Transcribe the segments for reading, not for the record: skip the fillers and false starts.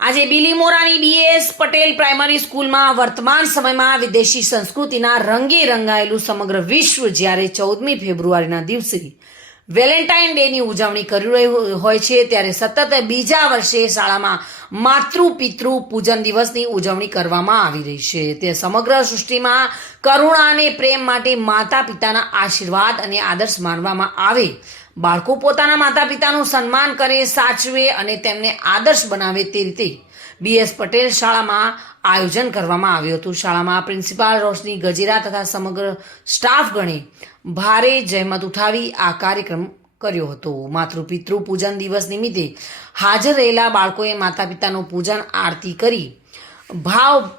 આજે બિલીમોરાની BS Patel primary સ્કૂલમાં વર્તમાન સમયમાં વિદેશી સંસ્કૃતિના રંગે રંગાયેલું સમગ્ર વિશ્વ જ્યારે 14મી ફેબ્રુઆરીના દિવસે વેલેન્ટાઇન ડેની ઉજવણી કરી રહ્યું હોય છે, ત્યારે સતત બીજા વર્ષે શાળામાં માતૃ પિતૃ પૂજન દિવસની ઉજવણી કરવામાં આવી રહી છે. તે સમગ્ર સૃષ્ટિમાં કરુણા અને પ્રેમ માટે માતા પિતાના આશીર્વાદ અને આદર્શ માનવામાં આવે. બાળકો પોતાના માતા પિતાનું સન્માન કરે, સાચવે અને તેમને આદર્શ બનાવે તે રીતે BS પટેલ શાળામાં આયોજન કરવામાં આવ્યું હતું. શાળામાં પ્રિન્સિપાલ રોશની ગજેરા તથા સમગ્ર સ્ટાફગણે ભારે જહેમત ઉઠાવી આ કાર્યક્રમ કર્યો હતો. માતૃપિતૃ પૂજન દિવસ નિમિત્તે હાજર રહેલા બાળકોએ માતા પિતાનું પૂજન આરતી કરી ભાવ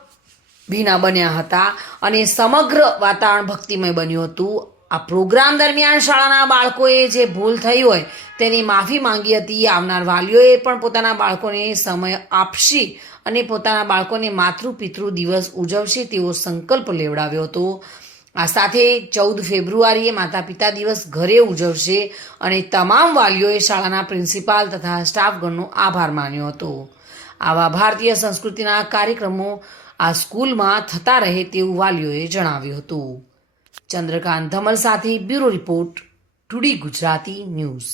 ભીના બન્યા હતા અને સમગ્ર વાતાવરણ ભક્તિમય બન્યું હતું. આ પ્રોગ્રામ દરમિયાન શાળાના બાળકોએ જે ભૂલ થઈ હોય તેની માફી માંગી હતી. આવનાર વાલીઓએ પણ પોતાના બાળકોને સમય આપશે અને પોતાના બાળકોને માતૃ પિતૃ દિવસ ઉજવશે તેવો સંકલ્પ લેવડાવ્યો હતો. આ સાથે 14 ફેબ્રુઆરીએ માતા પિતા દિવસ ઘરે ઉજવશે અને તમામ વાલીઓએ શાળાના પ્રિન્સિપાલ તથા સ્ટાફગણનો આભાર માન્યો હતો. આવા ભારતીય સંસ્કૃતિના કાર્યક્રમો આ સ્કૂલમાં થતા રહે તેવું વાલીઓએ જણાવ્યું હતું. ચંદ્રકાંત ધમલ સાથે bureau report, today Gujarati news.